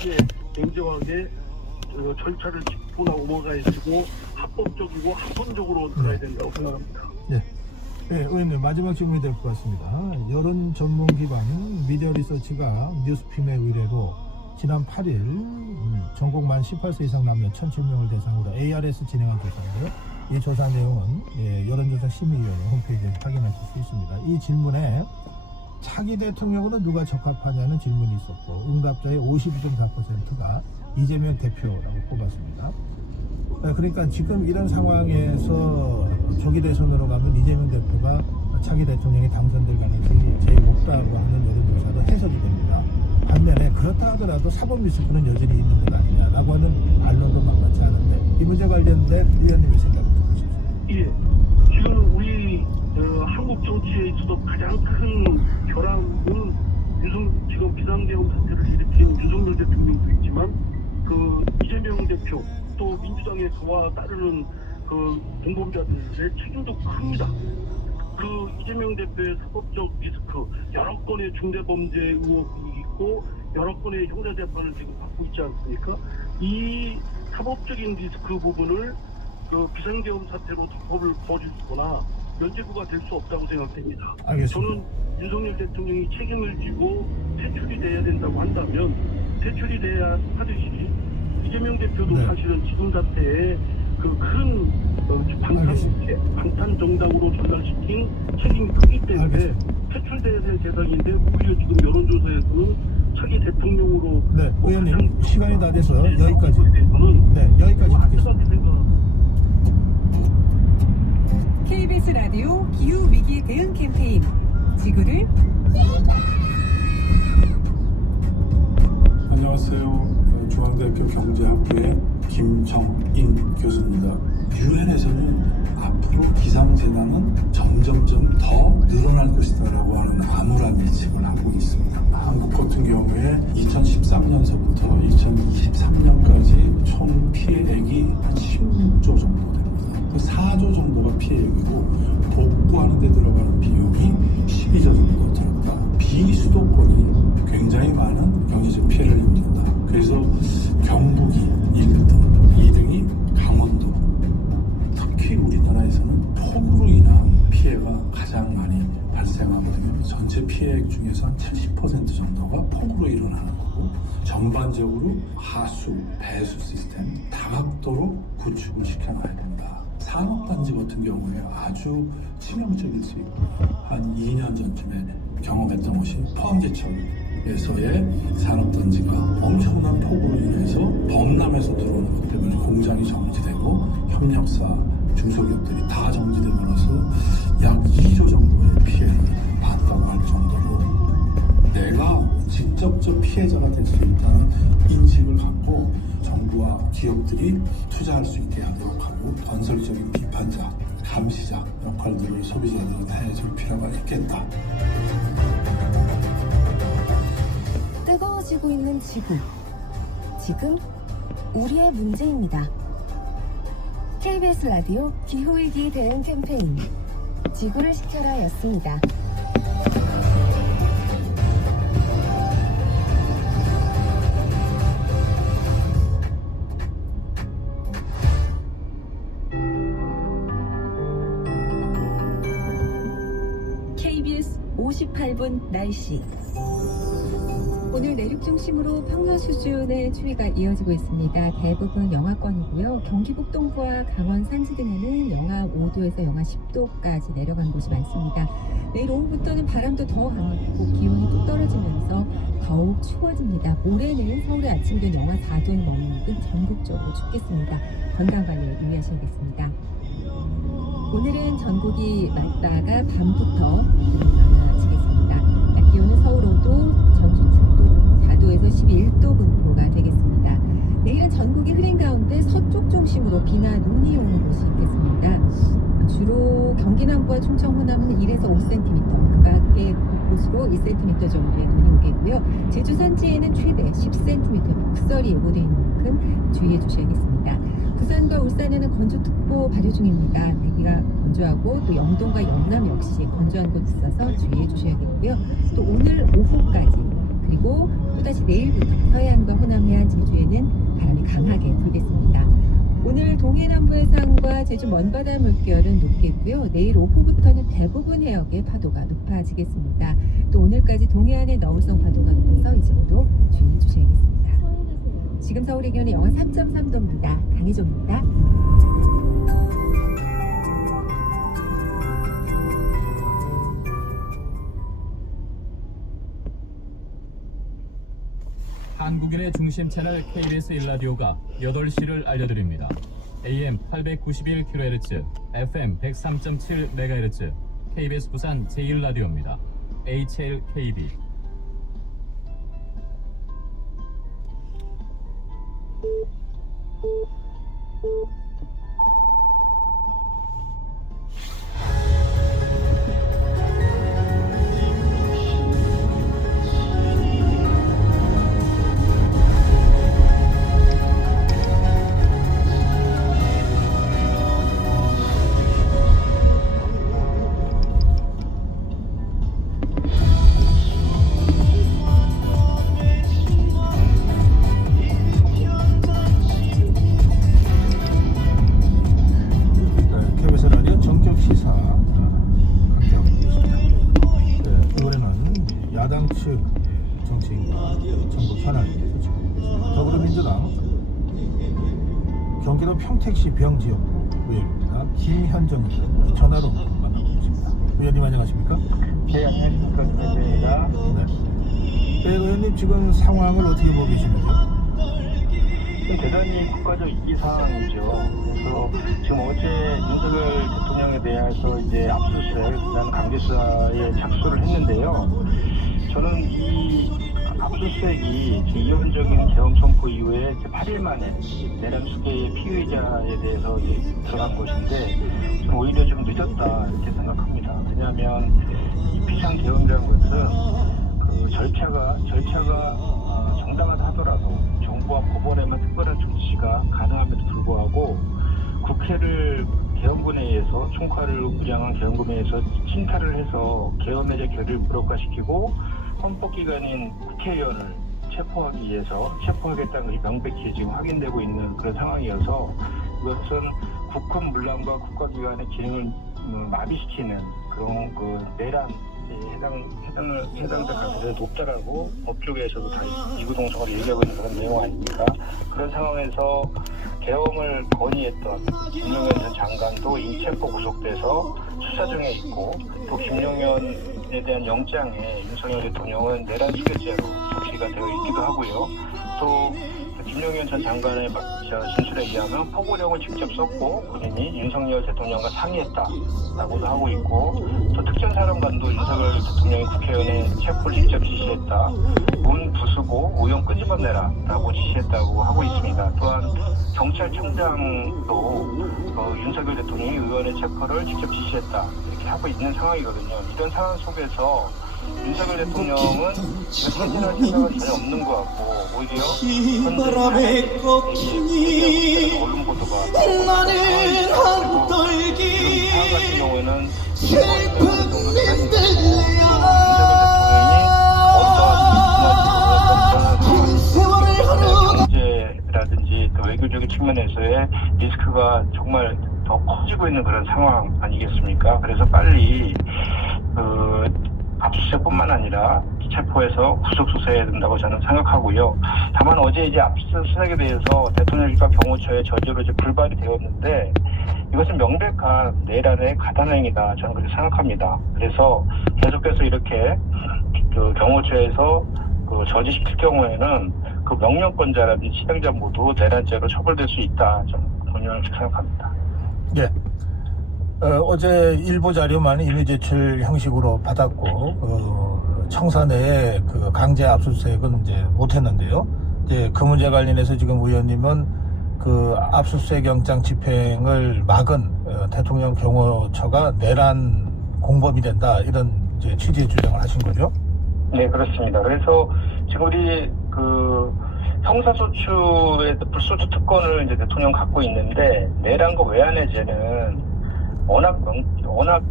철저하게 냉정하게 절차를 짚고 넘어가야 되고 합법적이고 합헌적으로 들어야 된다고 생각합니다. 네. 네, 의원님 마지막 질문이 될 것 같습니다. 여론 전문 기관 미디어 리서치가 뉴스핌의 의뢰로 지난 8일 전국 만 18세 이상 남녀 1,007명을 대상으로 ARS 진행한 조사인데요. 이 조사 내용은 여론조사 심의위원회 홈페이지에서 확인하실 수 있습니다. 이 질문에 차기 대통령으로 누가 적합하냐는 질문이 있었고 응답자의 52.4%가 이재명 대표라고 뽑았습니다. 그러니까 지금 이런 상황에서 조기 대선으로 가면 이재명 대표가 차기 대통령이 당선될 가능성이 제일 높다고 하는 여론조사도 해석이 됩니다. 반면에 그렇다 하더라도 사법 리스크는 여전히 있는 것 아니냐라고 하는 반론도 만만치 않은데 이 문제 관련된 의원님의 생각을 듣겠습니다. 예, 지금 우리 한국 정치에 있어서 가장 큰 결함은 지금 비상계엄 사태를 일으킨 윤석열 대통령도 있지만 그 이재명 대표 또 민주당의 그와 따르는 그 공범자들의 책임도 큽니다. 그 이재명 대표의 사법적 리스크, 여러 건의 중대범죄 의혹이 있고 여러 건의 형사재판을 지금 받고 있지 않습니까? 이 사법적인 리스크 부분을 그 비상계엄 사태로 덮어을 거주거나 면죄부가 될 수 없다고 생각됩니다. 알겠습니다. 저는 윤석열 대통령이 책임을 지고 퇴출이 돼야 된다고 한다면 퇴출이 돼야 하듯이 이재명 대표도 네. 사실은 지금 사태에 그 큰 방탄 정당으로 전락시킨 책임이 크기 때문에 알겠습니다. 퇴출돼야 될 대상인데 오히려 지금 여론조사에서는 차기 대통령으로 네, 의원님 시간이 다 돼서 네, 여기까지. 네, 여기까지 듣겠습니다. KBS 라디오 기후위기 대응 캠페인 지구를 안녕하세요. 중앙대학교 경제학부의 김정인 교수입니다. 유엔에서는 앞으로 기상재난은 점점점 더 늘어날 것이다라고 하는 암울한 예측을 하고 있습니다. 한국 같은 경우에 2013년서부터 2023년까지 총 피해액이 한 16조 정도 됩니다. 4조 정도가 피해액이고 복구하는 데 들어가는 비용이 12조 정도 들었다. 비수도권이 굉장히 많은 경제적 피해를 입는다. 그래서 경북이 1등, 2등이 강원도. 특히 우리나라에서는 폭우로 인한 피해가 가장 많이 발생하거든요. 전체 피해액 중에서 한 70% 정도가 폭우로 일어나는 거고 전반적으로 하수, 배수 시스템 다각도로 구축을 시켜놔야 된다. 산업단지 같은 경우에 아주 치명적일 수 있고 한 2년 전쯤에 경험했던 것이 포항제철에서의 산업단지가 엄청난 폭우로 인해서 범람에서 들어오는 것 때문에 공장이 정지되고 협력사, 중소기업들이 다 정지됨으로써 약 2조 정도의 피해를 봤다고 할 정도로 내가 직접적 피해자가 될 수 있다는 인식을 갖고 정부와 기업들이 투자할 수 있게 하도록 하고 건설적인 비판자, 감시자 역할들을 소비자들은 해줄 필요가 있겠다. 뜨거워지고 있는 지구. 지금 우리의 문제입니다. KBS 라디오 기후위기 대응 캠페인 지구를 지켜라 였습니다. KBS 58분 날씨. 오늘 내륙 중심으로 평년 수준의 추위가 이어지고 있습니다. 대부분 영하권이고요. 경기 북동부와 강원 산지 등에는 영하 5도에서 영하 10도까지 내려간 곳이 많습니다. 내일 오후부터는 바람도 더 강하고 기온이 뚝 떨어지면서 더욱 추워집니다. 모레는 서울의 아침 기온 영하 4도에 머무는 등 전국적으로 춥겠습니다. 건강관리에 유의하셔야겠습니다. 오늘은 전국이 맑다가 밤부터 많아지겠습니다. 낮 기온은 서울 5도, 전주 4도에서 11도 분포가 되겠습니다. 내일은 전국이 흐린 가운데 서쪽 중심으로 비나 눈이 오는 곳이 있겠습니다. 주로 경기 남부와 충청 호남은 1에서 5cm, 그 밖에 곳으로 1cm 정도의 눈이 오겠고요. 제주 산지에는 최대 10cm 폭설이 예보되어 있는 만큼 주의해 주셔야겠습니다. 부산과 울산에는 건조특보 발효 중입니다. 대기가 건조하고 또 영동과 영남 역시 건조한 곳 있어서 주의해 주셔야겠고요. 또 오늘 오후까지 그리고 또다시 내일부터 서해안과 호남 해안 제주 먼바다 물결은 높겠고요. 내일 오후부터는 대부분 해역의 파도가 높아지겠습니다. 또 오늘까지 동해안의 너울성 파도가 높아서 이 점도 주의해 주셔야겠습니다. 지금 서울의 기온은 영하 3.3도입니다. 강희종입니다. 한국인의 중심 채널 KBS 1라디오가 8시를 알려드립니다. AM 891kHz, FM 103.7MHz, KBS 부산 제1라디오입니다. HLKB. KBS 라디오 정적 시사 함께하고 있습니다. 이번에는 야당 측 정치인과 전국 현안에 대해서 짚어보고 있습니다. 더불어민주당 경기도 평택시 병지역구 의원입니다. 김현정 의원 전화로 만나고 있습니다. 의원님 안녕하십니까? 네, 안녕하십니까. 김현정입니다. 네. 의원님 지금 상황을 어떻게 보고 계시는지요? 대단히 국가적 위기 상황이죠. 그래서 지금 어제 윤석열 대통령에 대해서 이제 압수수색, 그다음 강제수사에 착수를 했는데요. 저는 이 압수수색이 이원적인 계엄 선포 이후에 8일 만에 내란 수계의 피의자에 대해서 이제 들어간 것인데, 저는 오히려 좀 늦었다 이렇게 생각합니다. 왜냐하면 이 비상 계엄이라는 것은 그 절차가 정당하다 하더라도 정부와 법원에만 특별한 조치가 가능함에도 불구하고 국회를 계엄군에 의해서 총칼을 무장한 계엄군에 의해서 침탈을 해서 계엄의 결의를 무력화시키고 헌법기관인 국회의원을 체포하기 위해서 체포하겠다는 것이 명백히 지금 확인되고 있는 그런 상황이어서 이것은 국헌 문란과 국가기관의 기능을 마비시키는 그런 그 내란 해당자 가능성이 높다라고 법조계에서도 다 이구동성으로 얘기하고 있는 그런 내용 아닙니까? 그런 상황에서 계엄을 건의했던 김용현 전 장관도 이미 체포 구속돼서 수사 중에 있고, 또 김용현에 대한 영장에 윤석열 대통령은 내란 수괴죄로 적시가 되어 있기도 하고요. 또 김용현 전 장관의 진술에 의하면 포고령을 직접 썼고 본인이 윤석열 대통령과 상의했다라고도 하고 있고, 또 특전사령관도 윤석열 대통령이 국회의원의 체포를 직접 지시했다, 문 부수고 오염 끄집어내라라고 지시했다고 하고 있습니다. 또한 경찰청장도 윤석열 대통령이 의원의 체포를 직접 지시했다 이렇게 하고 있는 상황이거든요. 이런 상황 속에서 윤석열 대통령은 지금 선진할 생각은 전혀 없는 것 같고, 오히려 현재 언론 보도가 나는 한떨기 지금 상황 같은 경우에는 슬픈 민들레야 어떠한 경제라든지 또 외교적인 측면에서의 리스크가 정말 더 커지고 있는 그런 상황 아니겠습니까? 그래서 빨리 압수수색뿐만 아니라 체포해서 구속 수사해야 된다고 저는 생각하고요. 다만 어제 이제 압수수색에 대해서 대통령과 경호처의 저지로 이제 불발이 되었는데, 이것은 명백한 내란의 가담행위다 저는 그렇게 생각합니다. 그래서 계속해서 이렇게 그 경호처에서 그 저지시킬 경우에는 그 명령권자라든지 시행자 모두 내란죄로 처벌될 수 있다 저는 그렇게 생각합니다. 예. 어제 일부 자료만 이미 제출 형식으로 받았고, 청사 내에 그 강제 압수수색은 이제 못했는데요. 이제 그 문제 관련해서 지금 의원님은 그 압수수색 영장 집행을 막은 대통령 경호처가 내란 공범이 된다 이런 이제 취지의 주장을 하신 거죠? 네, 그렇습니다. 그래서 지금 우리 그 형사소추의 불소추 특권을 이제 대통령 갖고 있는데, 내란과 외환해제는 워낙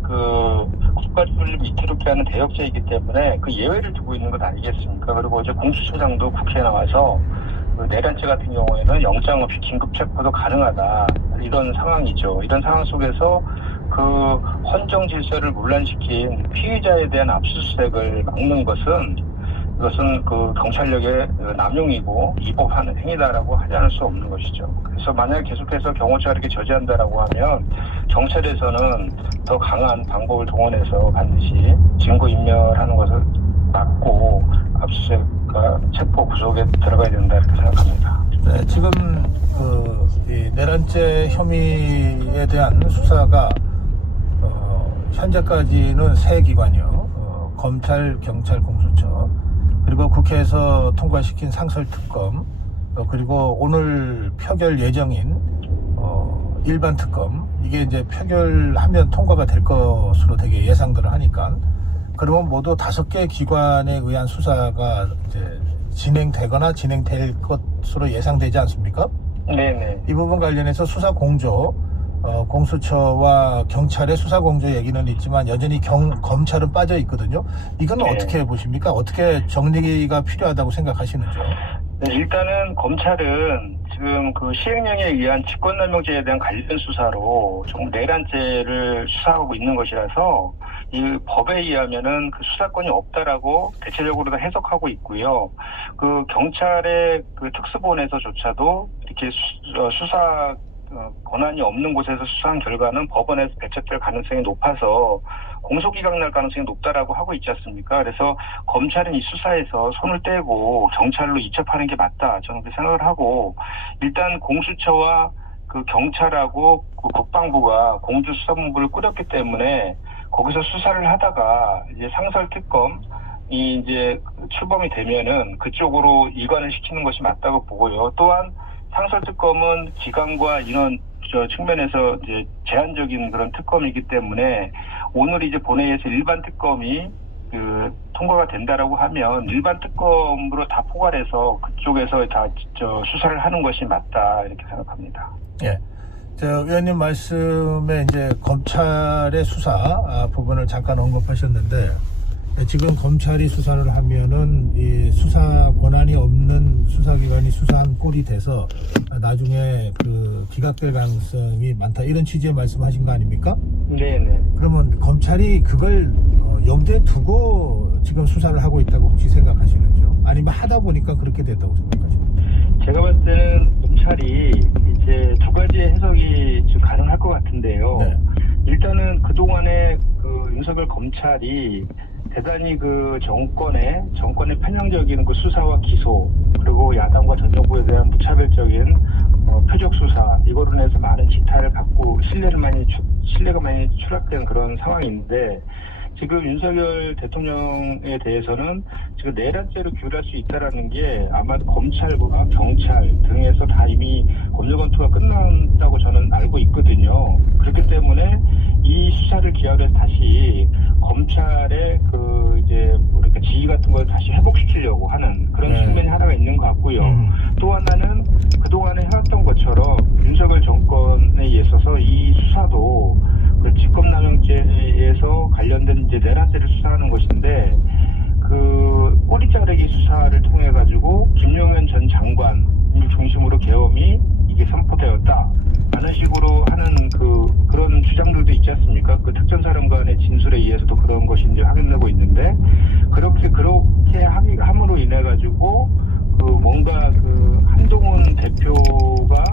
그 국가주의를 위태롭게 하는 대역죄이기 때문에 그 예외를 두고 있는 것 아니겠습니까? 그리고 어제 공수처장도 국회에 나와서 그 내란죄 같은 경우에는 영장 없이 긴급 체포도 가능하다 이런 상황이죠. 이런 상황 속에서 그 헌정 질서를 문란시킨 피의자에 대한 압수수색을 막는 것은 이것은 그 경찰력의 남용이고 위법한 행위다라고 하지 않을 수 없는 것이죠. 그래서 만약 계속해서 경호처가 이렇게 저지한다라고 하면 경찰에서는 더 강한 방법을 동원해서 반드시 증거 인멸하는 것을 막고 압수수색과 체포 구속에 들어가야 된다 이렇게 생각합니다. 네, 지금 이 내란죄 혐의에 대한 수사가 현재까지는 세 기관이요. 검찰, 경찰, 공수처, 그리고 국회에서 통과시킨 상설특검, 그리고 오늘 표결 예정인 일반 특검, 이게 이제 표결하면 통과가 될 것으로 되게 예상들을 하니까, 그러면 모두 5개 기관에 의한 수사가 이제 진행되거나 진행될 것으로 예상되지 않습니까? 네네. 이 부분 관련해서 수사 공조, 공수처와 경찰의 수사 공조 얘기는 있지만 여전히 검찰은 빠져 있거든요. 이건 네. 어떻게 보십니까? 어떻게 정리가 필요하다고 생각하시는지요? 네, 일단은 검찰은 지금 그 시행령에 의한 직권남용죄에 대한 관련 수사로 정부 내란죄를 수사하고 있는 것이라서 이 법에 의하면은 그 수사권이 없다라고 대체적으로 다 해석하고 있고요. 그 경찰의 그 특수본에서조차도 이렇게 수사 권한이 없는 곳에서 수사한 결과는 법원에서 배척될 가능성이 높아서 공소기각 날 가능성이 높다라고 하고 있지 않습니까? 그래서 검찰은 이 수사에서 손을 떼고 경찰로 이첩하는 게 맞다. 저는 그렇게 생각을 하고, 일단 공수처와 그 경찰하고 그 국방부가 공주수사본부를 꾸렸기 때문에 거기서 수사를 하다가 이제 상설특검 이 이제 출범이 되면은 그쪽으로 이관을 시키는 것이 맞다고 보고요. 또한 상설특검은 기간과 인원 측면에서 이제 제한적인 그런 특검이기 때문에 오늘 이제 본회의에서 일반 특검이 그 통과가 된다라고 하면 일반 특검으로 다 포괄해서 그쪽에서 다 수사를 하는 것이 맞다 이렇게 생각합니다. 예. 의원님 말씀에 이제 검찰의 수사 부분을 잠깐 언급하셨는데, 지금 검찰이 수사를 하면은 이 수사 권한이 없는 수사기관이 수사한 꼴이 돼서 나중에 그 기각될 가능성이 많다, 이런 취지의 말씀하신 거 아닙니까? 네네. 그러면 검찰이 그걸 염두에 두고 지금 수사를 하고 있다고 혹시 생각하시는지요? 아니면 하다 보니까 그렇게 됐다고 생각하시는지요? 제가 봤을 때는 검찰이 이제 두 가지의 해석이 좀 가능할 것 같은데요. 네. 일단은 그동안에 그 윤석열 검찰이 대단히 그 정권의 편향적인 그 수사와 기소, 그리고 야당과 전 정부에 대한 무차별적인 표적 수사, 이거로 인해서 많은 지탄을 받고 신뢰가 많이 추락된 그런 상황인데, 지금 윤석열 대통령에 대해서는 지금 내란죄로 규율할 수 있다라는 게 아마 검찰과 경찰 등에서 다 이미 법률 검토가 끝난다고 저는 알고 있거든요. 그렇기 때문에 이 수사를 기하로 해서 다시 검찰의 그 이제 뭐랄까 지위 같은 걸 다시 회복시키려고 하는 그런 네. 측면이 하나가 있는 것 같고요. 또 하나는 그동안에 해왔던 것처럼 윤석열 정권에 있어서 이 수사도 그 직권남용죄에서 관련된 이제 내란죄를 수사하는 것인데, 그 꼬리 자르기 수사를 통해 가지고 김용현 전 장관을 중심으로 계엄이 이게 선포되었다 라는 식으로 하는 그런 주장들도 있지 않습니까? 그 특전사령관의 진술에 의해서도 그런 것이 이제 확인되고 있는데, 그렇게 함으로 인해 가지고 그 뭔가 그 한동훈 대표가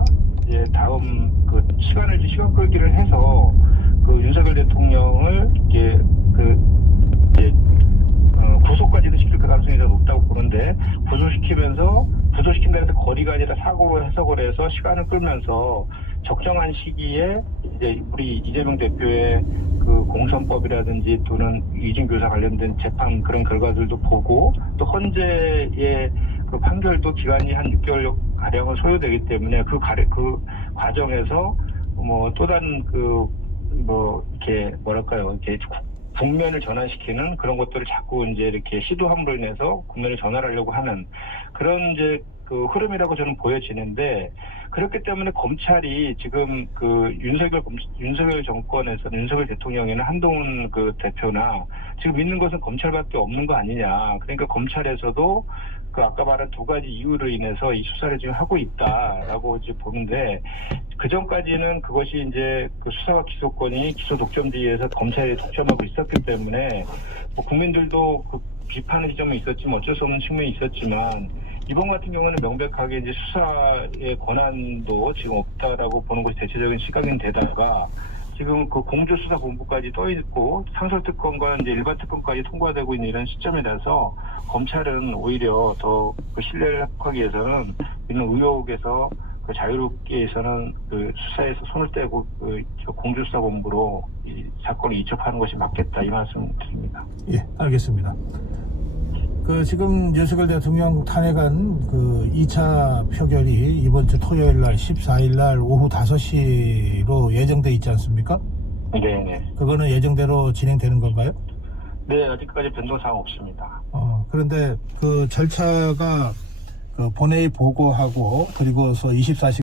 이제 다음 그 시간 끌기를 해서 그 윤석열 대통령을 이제 구속까지도 시킬 가능성이 더 높다고 보는데, 구속시킨다 해서 거리가 아니라 사고로 해석을 해서 시간을 끌면서 적정한 시기에 이제 우리 이재명 대표의 그 공선법이라든지 또는 이진교사 관련된 재판 그런 결과들도 보고, 또 헌재의 그 판결도 기간이 한 6개월 가량은 소요되기 때문에 그 과정에서 뭐 또 다른 이렇게 뭐랄까요, 이렇게 국면을 전환시키는 그런 것들을 자꾸 이제 이렇게 시도함으로 인해서 국면을 전환하려고 하는 그런 이제 그 흐름이라고 저는 보여지는데, 그렇기 때문에 검찰이 지금 그 윤석열 정권에서는 윤석열 대통령에는 한동훈 그 대표나 지금 있는 것은 검찰밖에 없는 거 아니냐. 그러니까 검찰에서도 그 아까 말한 두 가지 이유로 인해서 이 수사를 지금 하고 있다라고 이제 보는데, 그 전까지는 그것이 이제 그 수사와 기소권이 기소 독점지에서 검찰이 독점하고 있었기 때문에 뭐 국민들도 그 비판의 지점은 있었지만 어쩔 수 없는 측면이 있었지만, 이번 같은 경우는 명백하게 이제 수사의 권한도 지금 없다라고 보는 것이 대체적인 시각인데다가, 지금 그 공조수사본부까지 떠 있고 상설특검과 이제 일반 특검까지 통과되고 있는 이런 시점이라서 검찰은 오히려 더 그 신뢰를 회복하기 위해서는 이런 의혹에서 그 자유롭게에서는 그 수사에서 손을 떼고 저 공조수사본부로 이 사건을 이첩하는 것이 맞겠다, 이 말씀 드립니다. 예, 알겠습니다. 그 지금 윤석열 대통령 탄핵안 그 2차 표결이 이번 주 토요일 날 14일 날 오후 5시로 예정돼 있지 않습니까? 네네. 그거는 예정대로 진행되는 건가요? 네, 아직까지 변동사항 없습니다. 그런데 그 절차가 그 본회의 보고하고 그리고서 24시간